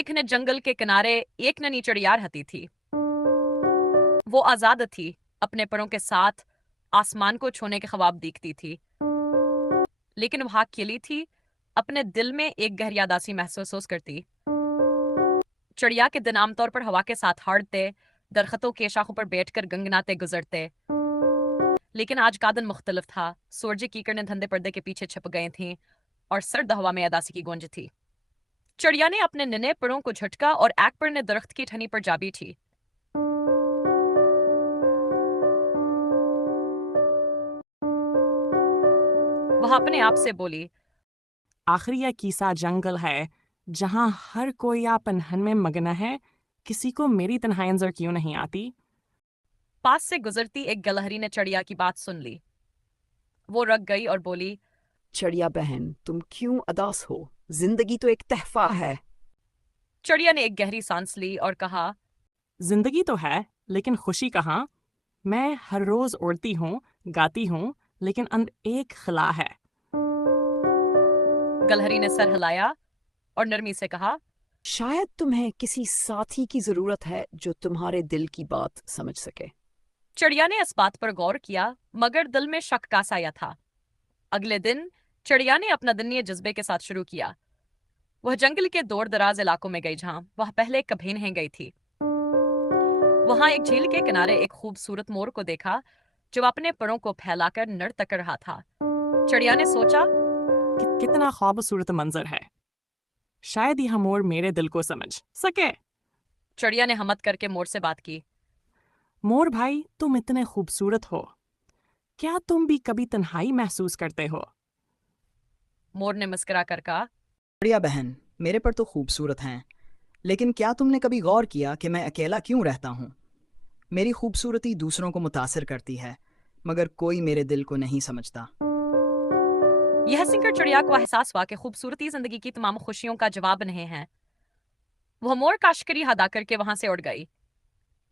एक ने जंगल के किनारे एक नन्ही चिड़िया रहती थी। वो आजाद थी, अपने परों के साथ आसमान को छूने के ख्वाब देखती थी, लेकिन वह अकेली थी, अपने दिल में एक गहरी उदासी महसूस करती। चिड़िया के दिन आमतौर पर हवा के साथ हारते, दरख्तों के शाखों पर बैठकर गंगनाते गुजरते, लेकिन आज का दिन मुख्तलिफ था। सूरज की किरणें धंधे पर्दे के पीछे छिप गई थीं और सर्द हवा में उदासी की गूंज थी। चिड़िया ने अपने नन्हे परों को झटका और एक पर ने दरख्त की ठनी पर जा बैठी। वह अपने आप से बोली, आखिर यह किसा जंगल है जहां हर कोई आपन में मगन है। किसी को मेरी तन्हाई नजर क्यों नहीं आती? पास से गुजरती एक गिलहरी ने चिड़िया की बात सुन ली। वो रग गई और बोली, चिड़िया बहन, तुम क्यों उदास हो? जिंदगी तो एक तहफा है। चिड़िया ने एक गहरी सांस ली और कहा, जिंदगी तो है, लेकिन खुशी कहाँ? मैं हर रोज उड़ती हूँ, गाती हूँ, लेकिन अंदर एक खला है। गिलहरी ने सर हिलाया और नरमी से कहा, शायद तुम्हें किसी साथी की जरूरत है जो तुम्हारे दिल की बात समझ सके। चिड़िया ने इस बात पर गौर किया, मगर दिल में शक का साया था। अगले दिन चिड़िया ने अपना दिन ये जज्बे के साथ शुरू किया। वह जंगल के दूर दराज इलाकों में गई जहां वह पहले कभी नहीं गई थी। वहां एक झील के किनारे एक खूबसूरत मोर को देखा जो अपने परों को फैलाकर नर्तक कर रहा था। चिड़िया ने सोचा, कितना खूबसूरत मंजर है। शायद यह मोर मेरे दिल को समझ सके। चिड़िया ने हमत करके मोर से बात की। मोर भाई, तुम इतने खूबसूरत हो, क्या तुम भी कभी तन्हाई महसूस करते हो? मोर ने मुस्कुरा कर कहा, चिड़िया बहन, मेरे पर तो खूबसूरत हैं, लेकिन क्या तुमने कभी गौर किया कि मैं अकेला क्यों रहता हूँ? मेरी खूबसूरती दूसरों को मुतासिर करती है, मगर कोई मेरे दिल को नहीं समझता। यह सुनकर चिड़िया को एहसास हुआ कि खूबसूरती जिंदगी की तमाम खुशियों का जवाब नहीं है। वह मोर का शिकारी अदा करके वहां से उड़ गई।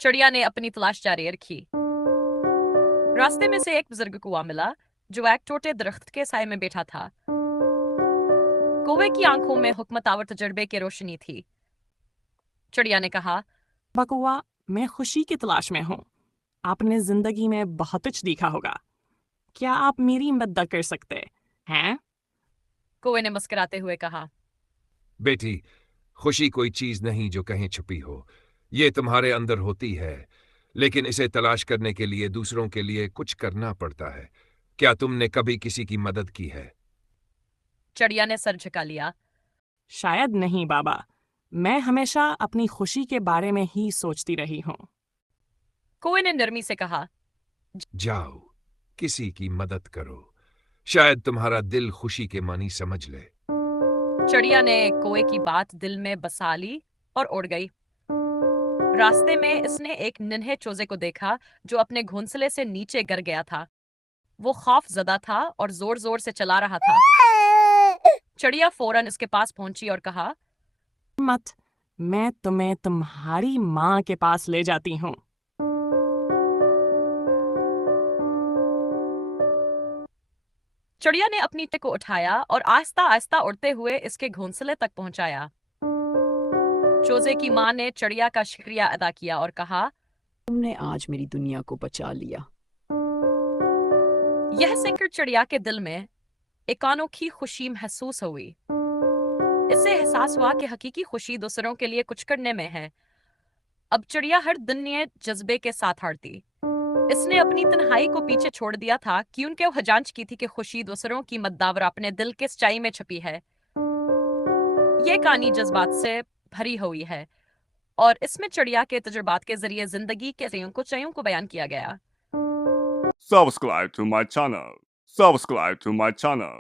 चिड़िया ने अपनी तलाश जारी रखी। रास्ते में से एक बुजुर्ग कुआं मिला जो एक छोटे दरख्त के साए में बैठा था। कौवे की आंखों में हुक्मत तजर्बे की रोशनी थी। चिड़िया ने कहा, बकुआ, मैं खुशी की तलाश में हूँ। आपने जिंदगी में बहुत कुछ देखा होगा, क्या आप मेरी मदद कर सकते हैं? कौवे ने मुस्कुराते हुए कहा, बेटी, खुशी कोई चीज नहीं जो कहीं छुपी हो। ये तुम्हारे अंदर होती है, लेकिन इसे तलाश करने के लिए दूसरों के लिए कुछ करना पड़ता है। क्या तुमने कभी किसी की मदद की है? चिड़िया ने सर झुका लिया। शायद नहीं बाबा, मैं हमेशा अपनी खुशी के बारे में ही सोचती रही हूँ। कौवे ने नरमी से कहा, जाओ, किसी की मदद करो, शायद तुम्हारा दिल खुशी के मानी समझ ले। चिड़िया ने कौवे की बात दिल में बसा ली और उड़ गई। रास्ते में इसने एक नन्हे चूजे को देखा जो अपने घोंसले से नीचे गिर गया था। वो खौफजदा था और जोर जोर से चला रहा था। चिड़िया फौरन इसके पास पहुंची और कहा, मत, मैं तुम्हें तुम्हारी माँ के पास ले जाती हूँ। चिड़िया ने अपनी टिक को उठाया और आहिस्ता आहिस्ता उड़ते हुए इसके घोंसले तक पहुंचाया। चूजे की माँ ने चिड़िया का शुक्रिया अदा किया और कहा, तुमने आज मेरी दुनिया को बचा लिया। यह सुनकर चिड़िया के दिल में एक अनोखी खुशी महसूस हुई। इससे एहसास हुआ कि हकीकी खुशी दूसरों के लिए कुछ करने में है। अब चिड़िया हर दिन नए जज्बे के साथ हारती। इसने अपनी तन्हाई को पीछे छोड़ दिया था क्योंकि वह जांच की थी कि खुशी दूसरों की मद्दावर अपने दिल के सच्चाई में छुपी है। यह कहानी जज्बात से भरी हुई है और इसमें चिड़िया के तजुर्बात के जरिए जिंदगी के सच्चाइयों को बयान किया गया। Subscribe to my channel. Subscribe to my channel.